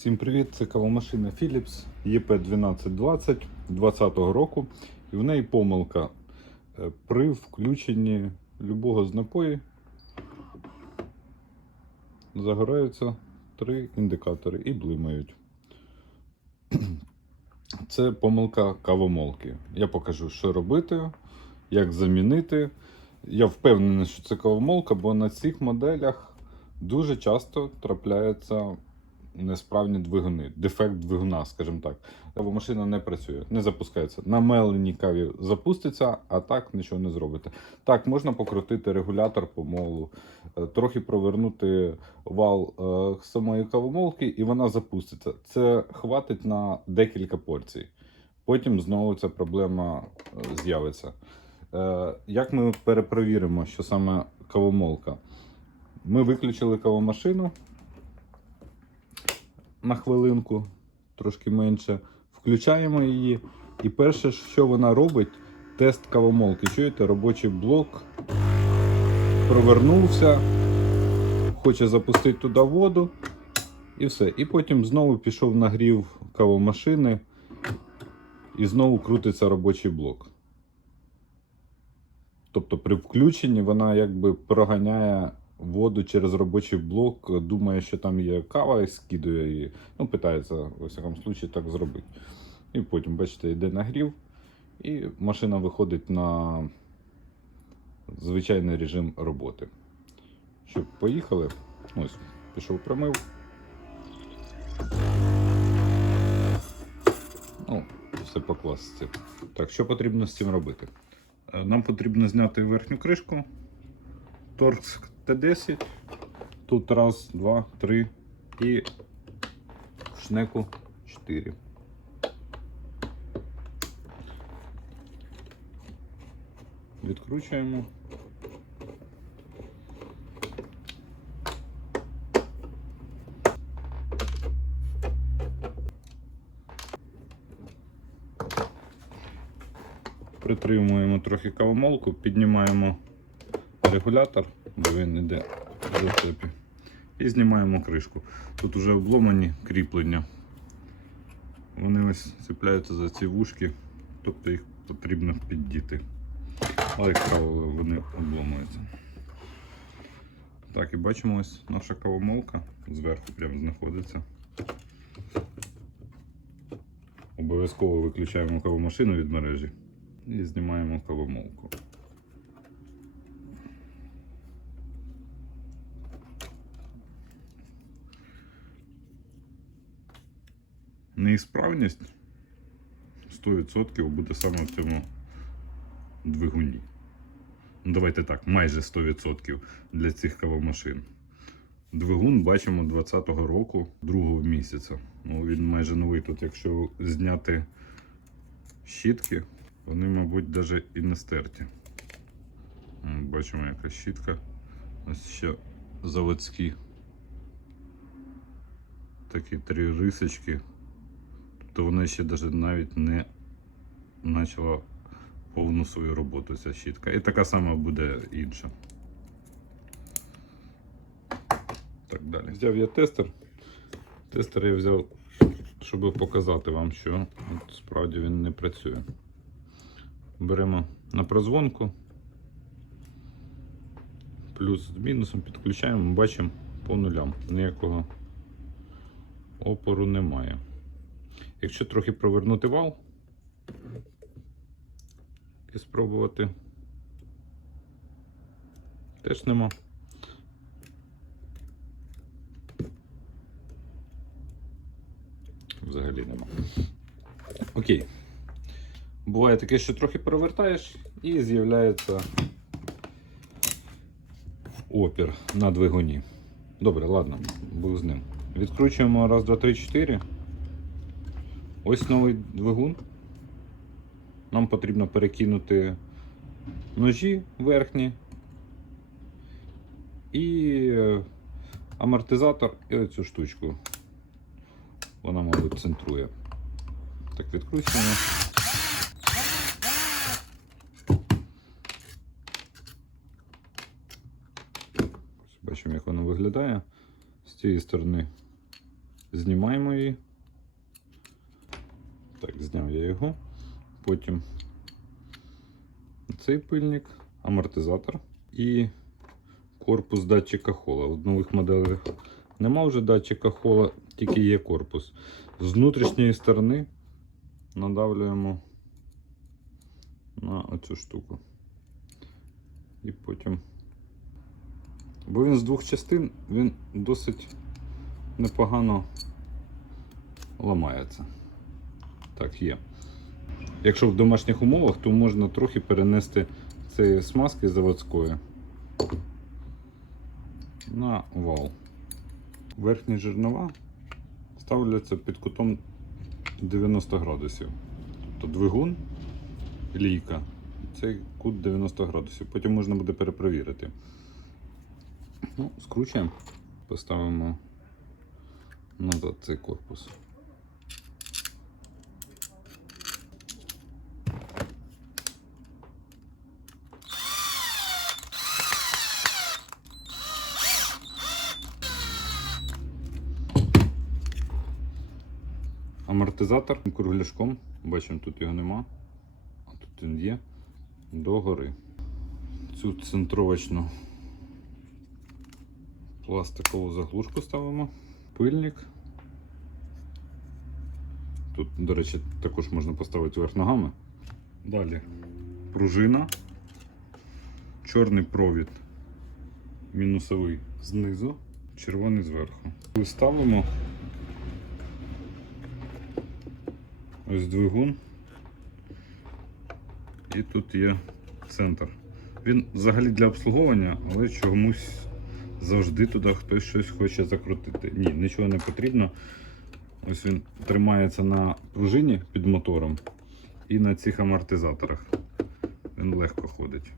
Всім привіт! Це кавомашина Philips EP1220 2020 року. І в неї помилка Е, при включенні любого з напоїв загораються три індикатори і блимають. Це помилка кавомолки. Я покажу, що робити, як замінити. Я впевнений, що це кавомолка, бо на цих моделях дуже часто трапляються несправні двигуни, дефект двигуна, скажімо так. Або машина не працює, не запускається. На меленій каві запуститься, а так нічого не зробите. Так, можна покрутити регулятор по молу, е, трохи провернути вал е, самої кавомолки, і вона запуститься. Це хватить на декілька порцій. Потім знову ця проблема е, з'явиться. Як ми перепровіримо, що саме кавомолка? Ми виключили кавомашину на хвилинку, трошки менше. Включаємо її. І перше, що вона робить, тест кавомолки. Чуєте, робочий блок провернувся, хоче запустити туди воду. І все. І потім знову пішов нагрів кавомашини. І знову крутиться робочий блок. Тобто при включенні вона якби проганяє воду через робочий блок, думає, що там є кава і скидує її. Ну, питається, в всякому случаї, так зробити. І потім, бачите, йде нагрів, і машина виходить на звичайний режим роботи. Щоб поїхали, ось, пішов промив. Ну, все по класиці. Так, що потрібно з цим робити? Е, Нам потрібно зняти верхню кришку. Торкс Т10. Тут раз, два, три і в шнеку 4. Відкручуємо. Притримуємо трохи кавомолку, піднімаємо регулятор, бо він йде в зацепі. І знімаємо кришку. Тут вже обломані кріплення. Вони ось цепляються за ці вушки, тобто їх потрібно піддіти. Але, правило, вони обломуються. Так, і бачимо ось наша кавомолка зверху прямо знаходиться. Обов'язково виключаємо кавомашину від мережі і знімаємо кавомолку. Неісправність 100% буде саме в цьому двигуні. Ну, давайте так, майже 100% для цих кавомашин. Двигун бачимо 20-го року, другого місяця. Ну, він майже новий. Тут, якщо зняти щітки, вони, мабуть, навіть і не стерті. Бачимо, яка щітка. Ось ще заводські. Такі три рисочки. Тобто вона ще навіть не почала повну свою роботу ця щітка. І така сама буде інша. Так далі. Взяв я тестер. Тестер я взяв, щоб показати вам, що от справді він не працює. Беремо на прозвонку. Плюс з мінусом підключаємо, бачимо по нулям. Ніякого опору немає. Якщо трохи провернути вал і спробувати, теж нема. Взагалі нема. Окей. Буває таке, що трохи провертаєш і з'являється опір на двигуні. Добре, ладно, був з ним. Відкручуємо раз, два, три, чотири. Ось новий двигун. Нам потрібно перекинути ножі верхні і е, амортизатор і оцю штучку. Вона, мабуть, центрує. Так, відкручуємо. Бачимо, як воно виглядає. З цієї сторони Знімаємо її. Так, зняв я його. Потім цей пильник, амортизатор і корпус датчика хола. В нових моделях нема вже датчика хола, тільки є корпус. З внутрішньої сторони надавлюємо на оцю штуку. І потім. Бо він з двох частин, він досить непогано ламається. Так, є. Якщо в домашніх умовах, то можна трохи перенести цієї смазки заводської на вал. Верхні жернова ставляться під кутом 90 градусів. Тобто двигун, лійка. Цей кут 90 градусів. Потім можна буде перепровірити. Ну, скручуємо, поставимо назад цей корпус. Амортизатор. Кругляшком, бачимо, тут його нема, а тут він є. Догори. Цю центровочну пластикову заглушку ставимо, пильник. Тут, до речі, також можна поставити верх ногами. Далі. Пружина, чорний провід. Мінусовий знизу, червоний зверху. Ставимо ось двигун. І тут є центр. Він взагалі для обслуговування, але чомусь завжди туди хтось щось хоче закрутити. Ні, нічого не потрібно. Ось він тримається на пружині під мотором і на цих амортизаторах. Він легко ходить.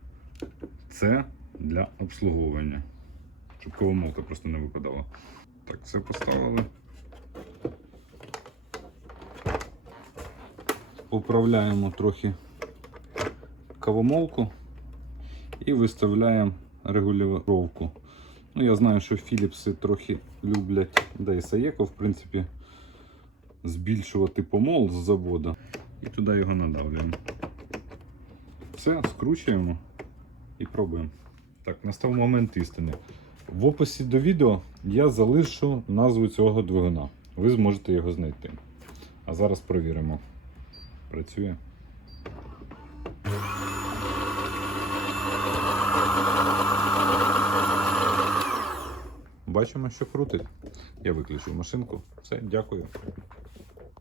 Це для обслуговування. Щоб ковомолка просто не випадала. Так, все поставили. Поправляємо трохи кавомолку і виставляємо регулювання. Ну, я знаю, що Філіпси трохи люблять, да і Саєко, в принципі, збільшувати помол з заводу. І туди його надавлюємо. Все, скручуємо і пробуємо. Так, настав момент істини. В описі до відео я залишу назву цього двигуна. Ви зможете його знайти. А зараз перевіримо. Працює. Бачимо, що крутить. Я виключу машинку. Все, дякую.